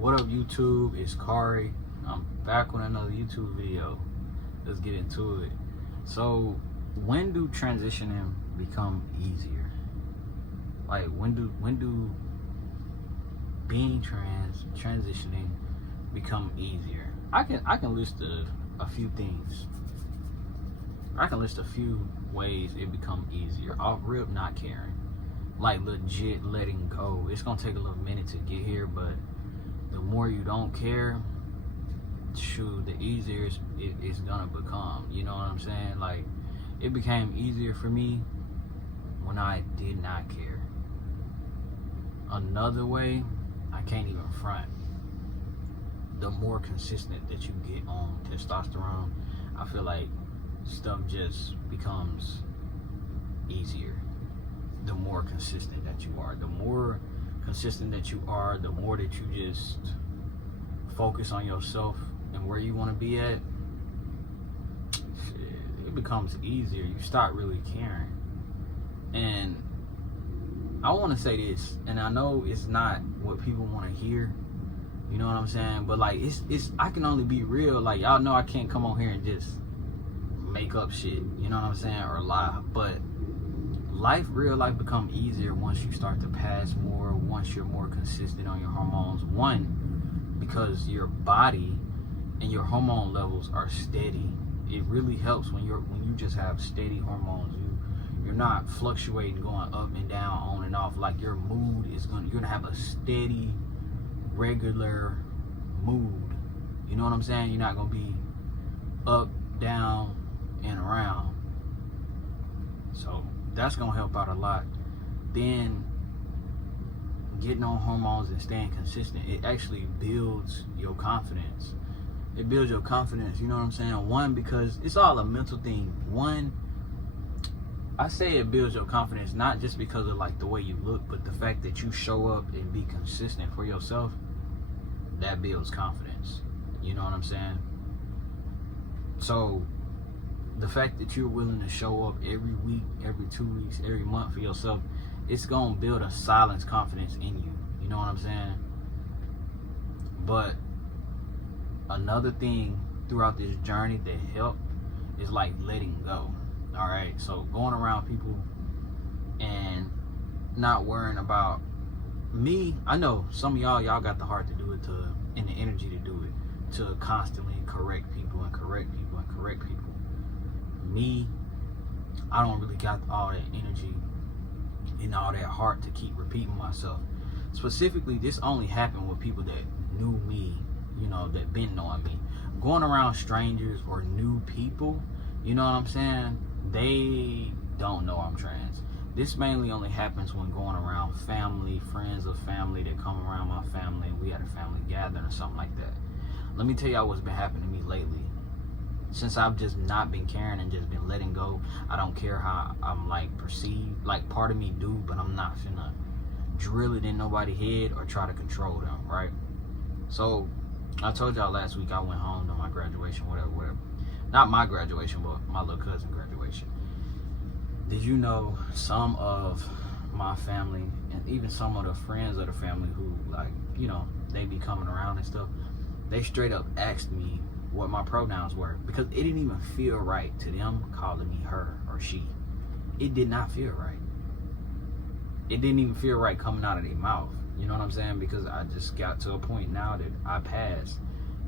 What up, YouTube? It's Kari. I'm back with another YouTube video. Let's get into it. So, when do transitioning become easier? Like, when do being transitioning become easier? I can list a few things. I can list a few ways it become easier. Off rip, not caring. Like, legit letting go. It's gonna take a little minute to get here, but the more you don't care, shoot, the easier it's gonna become. You know what I'm saying? Like, it became easier for me when I did not care. Another way, I can't even front. The more consistent that you get on testosterone, I feel like stuff just becomes easier. The more consistent that you are, the more consistent that you are, the more that you just focus on yourself and where you want to be at, it becomes easier. You start really caring. And I want to say this, and I know it's not what people want to hear, you know what I'm saying, but like it's I can only be real. Like, y'all know I can't come on here and just make up shit, you know what I'm saying, or lie. But real life become easier once you start to pass more, once you're more consistent on your hormones. One, because your body and your hormone levels are steady. It really helps when you just have steady hormones. You're not fluctuating, going up and down, on and off. Like, your mood you're gonna have a steady, regular mood. You know what I'm saying? You're not gonna be up, down, and around. So that's gonna help out a lot. Then getting on hormones and staying consistent, it actually builds your confidence. It builds your confidence, you know what I'm saying? One, because it's all a mental thing. One, I say it builds your confidence not just because of like the way you look, but the fact that you show up and be consistent for yourself. That builds confidence. You know what I'm saying? So the fact that you're willing to show up every week, every 2 weeks, every month for yourself, it's gonna build a silent confidence in you. You know what I'm saying? But another thing throughout this journey that helped is like letting go. All right, so going around people and not worrying about me. I know some of y'all got the heart to do it, and the energy to do it, to constantly correct people and correct people and correct people. Me, I don't really got all that energy and all that heart to keep repeating myself. Specifically, this only happened with people that knew me, you know, that been knowing me. Going around strangers or new people, you know what I'm saying, they don't know I'm trans. This mainly only happens when going around family, friends of family that come around my family, and we had a family gathering or something like that. Let me tell y'all what's been happening to me lately. Since I've just not been caring and just been letting go, I don't care how I'm like perceived. Like, part of me do, but I'm not finna drill it in nobody's head or try to control them, right? So I told y'all last week I went home to my graduation, whatever. Not my graduation, but my little cousin graduation. Did you know some of my family and even some of the friends of the family who, like, you know, they be coming around and stuff, they straight up asked me what my pronouns were, because it didn't even feel right to them calling me her or she. It did not feel right. It didn't even feel right coming out of their mouth. You know what I'm saying? Because I just got to a point now that I passed.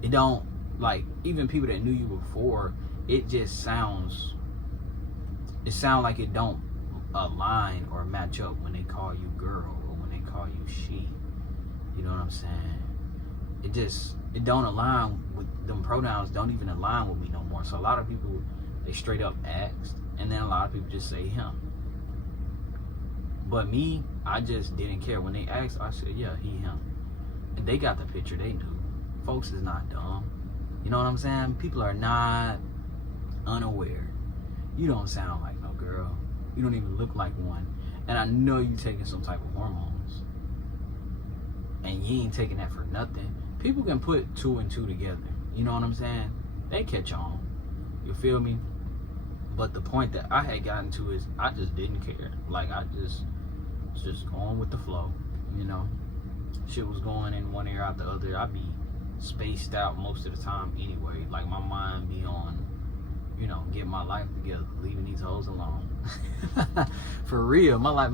It don't, like, even people that knew you before, it just sounds like it don't align or match up when they call you girl or when they call you she. You know what I'm saying? It don't align with them. Pronouns don't even align with me no more. So a lot of people, they straight up asked, and then a lot of people just say him. But me, I just didn't care. When they asked, I said, yeah, he, him. And they got the picture. They knew. Folks is not dumb. You know what I'm saying? People are not unaware. You don't sound like no girl. You don't even look like one. And I know you taking some type of hormones. And you ain't taking that for nothing. People can put 2 and 2 together. You know what I'm saying? They catch on. You feel me? But the point that I had gotten to is I just didn't care. Like, I just was just going with the flow, you know? shit was going in one ear out the other. I'd be spaced out most of the time anyway. Like my mind be on, you know, get my life together, leaving these hoes alone. For real, my life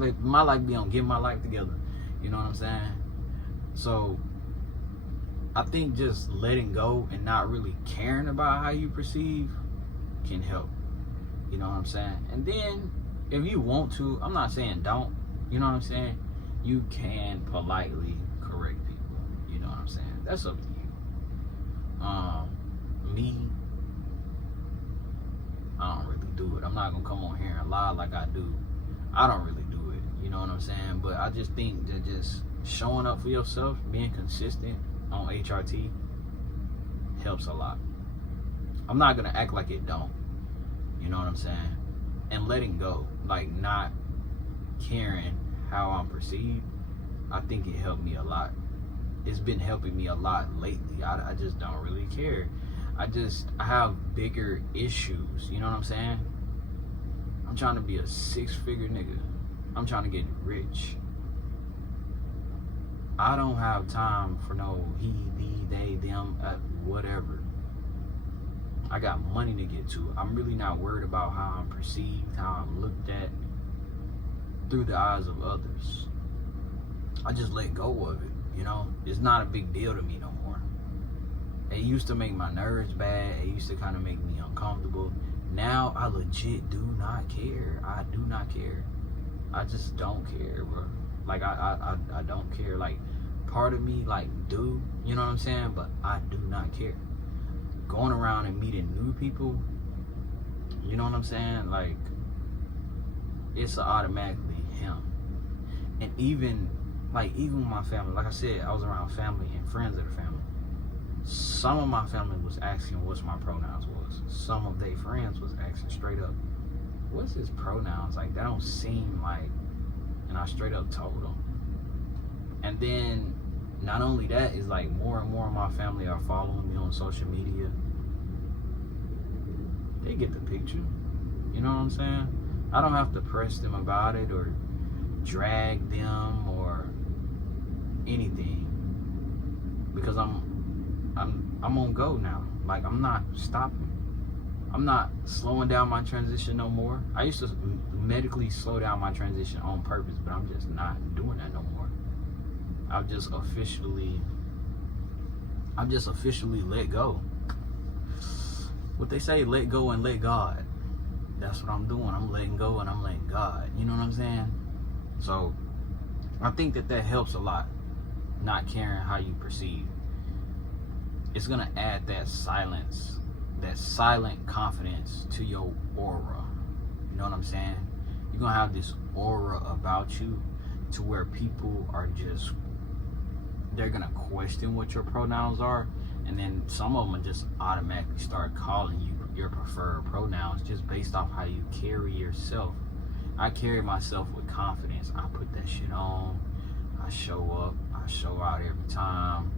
be on getting my life together. You know what I'm saying? So I think just letting go and not really caring about how you perceive can help. You know what I'm saying? And then if you want to, I'm not saying don't, you know what I'm saying? You can politely correct people. You know what I'm saying? That's up to you. Me, I don't really do it. I'm not gonna come on here and lie like I do. I don't really do it. You know what I'm saying? But I just think that just showing up for yourself, being consistent on HRT helps a lot. I'm not gonna act like it don't. You know what I'm saying? And letting go, like not caring how I'm perceived, I think it helped me a lot. It's been helping me a lot lately. I just don't really care. I have bigger issues. You know what I'm saying? I'm trying to be a 6-figure nigga. I'm trying to get rich. I don't have time for no he, thee, they, them, whatever. I got money to get to. I'm really not worried about how I'm perceived, how I'm looked at through the eyes of others. I just let go of it, you know? It's not a big deal to me no more. It used to make my nerves bad. It used to kind of make me uncomfortable. Now I legit do not care. I do not care. I just don't care, bro. Like I don't care. Like part of me like do, you know what I'm saying? But I do not care. Going around and meeting new people, you know what I'm saying? Like it's automatically him. And even my family, like I said, I was around family and friends of the family. Some of my family was asking what my pronouns was. Some of their friends was asking straight up, what's his pronouns? Like that don't seem like, and I straight up told them. And then not only that, is like more and more of my family are following me on social media. They get the picture. You know what I'm saying? I don't have to press them about it or drag them or anything, because I'm on go now. Like I'm not stopping. I'm not slowing down my transition no more. I used to medically slow down my transition on purpose, but I'm just not doing that no more. I've just officially let go. What they say, let go and let God. That's what I'm doing. I'm letting go and I'm letting God. You know what I'm saying? So I think that helps a lot. Not caring how you perceive. It's gonna add that silence, that silent confidence to your aura. You know what I'm saying? You're gonna have this aura about you to where people are just, they're gonna question what your pronouns are, and then some of them just automatically start calling you your preferred pronouns just based off how you carry yourself. I carry myself with confidence. I put that shit on. I show up. I show out every time.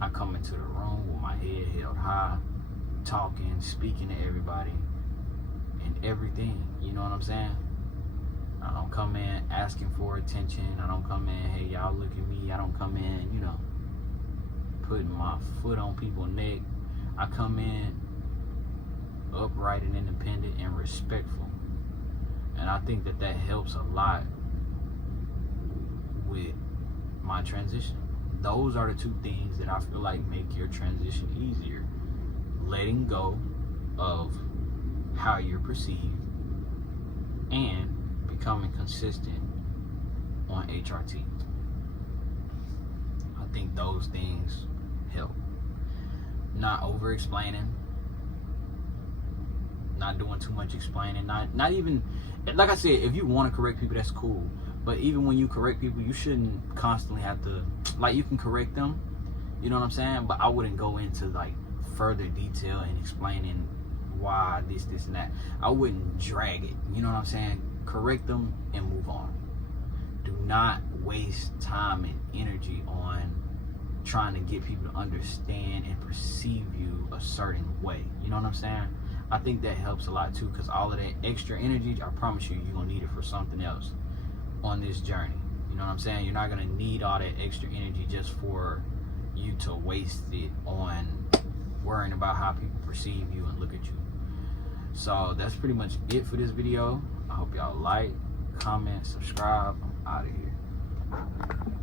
I come into the room with my head held high, talking, speaking to everybody and everything. You know what I'm saying? I don't come in asking for attention. I don't come in, hey, y'all look at me. I don't come in, you know, putting my foot on people's neck. I come in upright and independent and respectful. And I think that helps a lot with my transition. Those are the two things that I feel like make your transition easier. Letting go of how you're perceived and becoming consistent on HRT. I think those things help. Not over explaining, not doing too much explaining, not even, like I said, if you want to correct people, that's cool. But even when you correct people, you shouldn't constantly have to, like, you can correct them, you know what I'm saying? But I wouldn't go into like further detail and explaining why this and that. I wouldn't drag it, you know what I'm saying? Correct them and move on. Do not waste time and energy on trying to get people to understand and perceive you a certain way. You know what I'm saying? I think that helps a lot too, because all of that extra energy, I promise you, you're gonna need it for something else on this journey. You know know what I'm saying? You're not gonna need all that extra energy just for you to waste it on worrying about how people perceive you and look at you. So that's pretty much it for this video. I hope y'all like, comment, subscribe. I'm out of here.